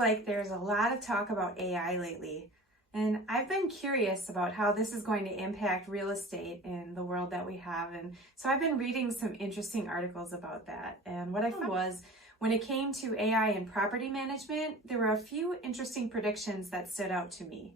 like there's a lot of talk about AI lately, and I've been curious about how this is going to impact real estate in the world that we have. And so I've been reading some interesting articles about that. And what I found was when it came to AI and property management, there were a few interesting predictions that stood out to me.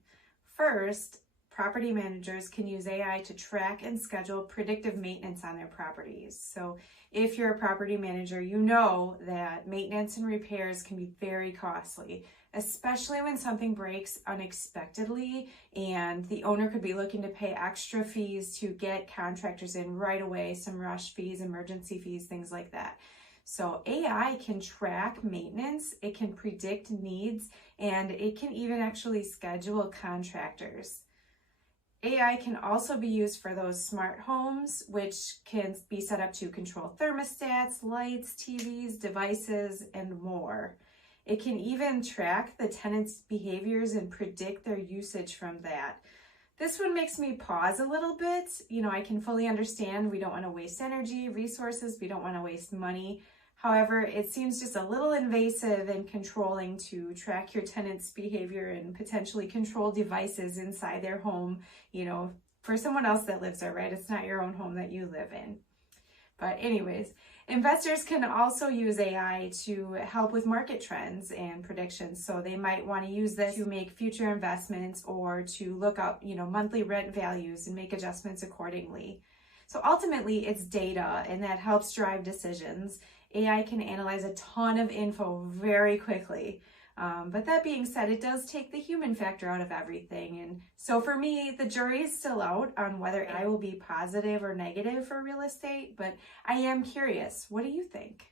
First, property managers can use AI to track and schedule predictive maintenance on their properties. So if you're a property manager, you know that maintenance and repairs can be very costly, especially when something breaks unexpectedly and the owner could be looking to pay extra fees to get contractors in right away, some rush fees, emergency fees, things like that. So AI can track maintenance, it can predict needs, and it can even actually schedule contractors. AI can also be used for those smart homes, which can be set up to control thermostats, lights, TVs, devices, and more. It can even track the tenants' behaviors and predict their usage from that. This one makes me pause a little bit. I can fully understand we don't want to waste energy, resources, we don't want to waste money. However, it seems just a little invasive and controlling to track your tenants' behavior and potentially control devices inside their home, for someone else that lives there, right? It's not your own home that you live in. But anyways, investors can also use AI to help with market trends and predictions. So they might want to use this to make future investments or to look up, monthly rent values and make adjustments accordingly. So ultimately, it's data, and that helps drive decisions. AI can analyze a ton of info very quickly. But that being said, it does take the human factor out of everything. And so for me, the jury is still out on whether AI will be positive or negative for real estate, but I am curious. What do you think?